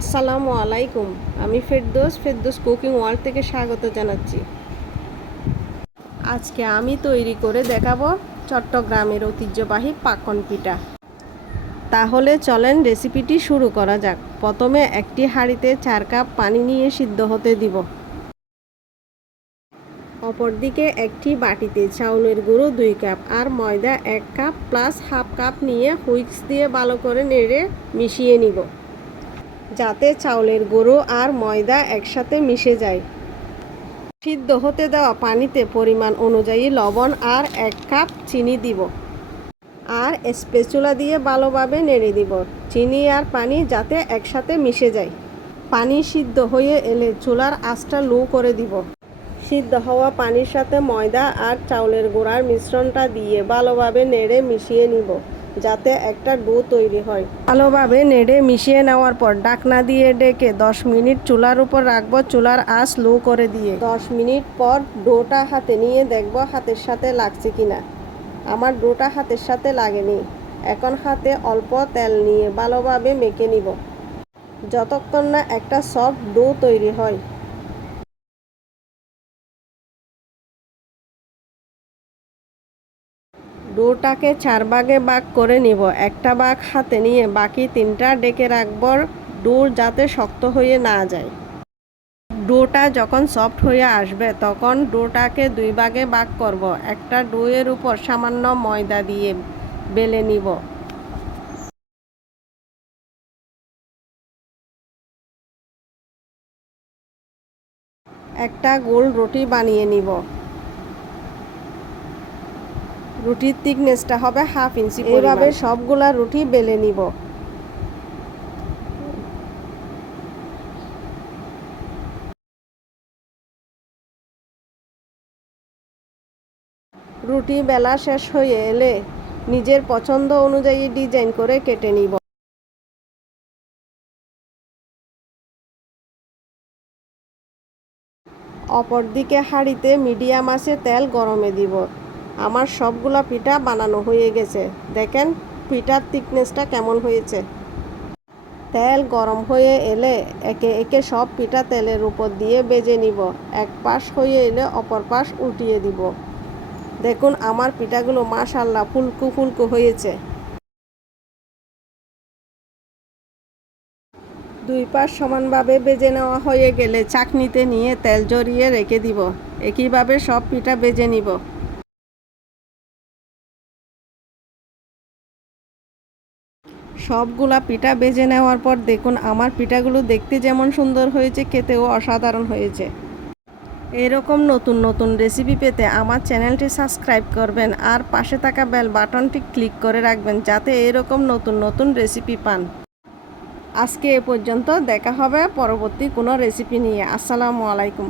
আসসালামু আলাইকুম। আমি ফেরদৌস কুকিং ওয়ার্ল্ড থেকে স্বাগত জানাচ্ছি। আজকে আমি তৈরি করে দেখাবো চট্টগ্রামের ঐতিহ্যবাহী পাকন পিঠা। তাহলে চলেন রেসিপিটি শুরু করা যাক। প্রথমে একটি হাঁড়িতে 4 কাপ পানি নিয়ে সিদ্ধ হতে দিব। অপরদিকে একটি বাটিতে চাউলের গুঁড়ো 2 কাপ আর ময়দা 1 কাপ প্লাস হাফ কাপ নিয়ে হুইস্ক দিয়ে ভালো করে নেড়ে মিশিয়ে নিব, যাতে চাউলের গুঁড়ো আর ময়দা একসাথে মিশে যায়। সিদ্ধ হতে দেওয়া পানিতে পরিমাণ অনুযায়ী লবণ আর 1 কাপ চিনি দিব আর স্প্যাচুলা দিয়ে ভালোভাবে নেড়ে দিব। চিনি আর পানি যাতে একসাথে মিশে যায়। পানি সিদ্ধ হয়ে এলে চুলার আঁচটা লো করে দিব। সিদ্ধ হওয়া পানির সাথে ময়দা আর চাউলের গুঁড়ার মিশ্রণটা দিয়ে ভালোভাবে নেড়ে মিশিয়ে নিব, যাতে একটা ডো তৈরি হয়। ভালোভাবে নেড়ে মিশিয়ে নেওয়ার পর ঢাকনা দিয়ে ডেকে 10 মিনিট চুলার উপর রাখবো, চুলার আঁচ লো করে দিয়ে। 10 মিনিট পর ডোটা হাতে নিয়ে দেখবো হাতের সাথে লাগছে কিনা। আমার ডোটা হাতের সাথে লাগেনি। এখন হাতে অল্প তেল নিয়ে ভালোভাবে মেখে নিব, যতক্ষণ না একটা সফট ডো তৈরি হয়। ডোটাকে 4 ভাগে ভাগ করে নিব। একটা ভাগ হাতে নিয়ে বাকি 3টা ডেকে রাখবো, ডো যাতে শক্ত হয়ে না যায়। ডোটা যখন সফট হয়ে আসবে তখন ডোটাকে 2 ভাগে ভাগ করব। একটা ডোয়ের উপর সামান্য ময়দা দিয়ে বেলে নিব। একটা গোল রুটি বানিয়ে নিব। রুটির থিকনেসটা হবে 1/2 ইঞ্চি। এইভাবে সবগুলা রুটি বেলে নিব। রুটি বেলা শেষ হয়ে এলে নিজের পছন্দ অনুযায়ী ডিজাইন করে কেটে নিব। অপরদিকে হাঁড়িতে মিডিয়াম আঁচে তেল গরমে দিব। আমার সবগুলা পিঠা বানানো হয়ে গেছে। দেখেন পিঠার থিকনেসটা কেমন হয়েছে। তেল গরম হয়ে এলে একে একে সব পিঠা তেলের উপর দিয়ে ভেজে নিব। এক পাশ হয়ে এলে অপর পাশ উল্টিয়ে দিব। দেখুন আমার পিঠাগুলো মাশাআল্লাহ ফুলকো ফুলকো হয়েছে। 2 পাশ সমানভাবে ভেজে নেওয়া হয়ে গেলে চাকনিতে নিয়ে তেল ঝরিয়ে রেখে দিব। একইভাবে সব পিঠা ভেজে নিব। সবগুলা পিঠা ভেজে নেওয়ার পর দেখুন আমার পিঠাগুলো দেখতে যেমন সুন্দর হয়েছে, খেতেও অসাধারণ হয়েছে। এরকম নতুন নতুন রেসিপি পেতে আমার চ্যানেলটি সাবস্ক্রাইব করবেন আর পাশে থাকা বেল বাটনটি ক্লিক করে রাখবেন, যাতে এরকম নতুন নতুন রেসিপি পান। আজকে এ পর্যন্ত। দেখা হবে পরবর্তী কোনো রেসিপি নিয়ে। আসসালামু আলাইকুম।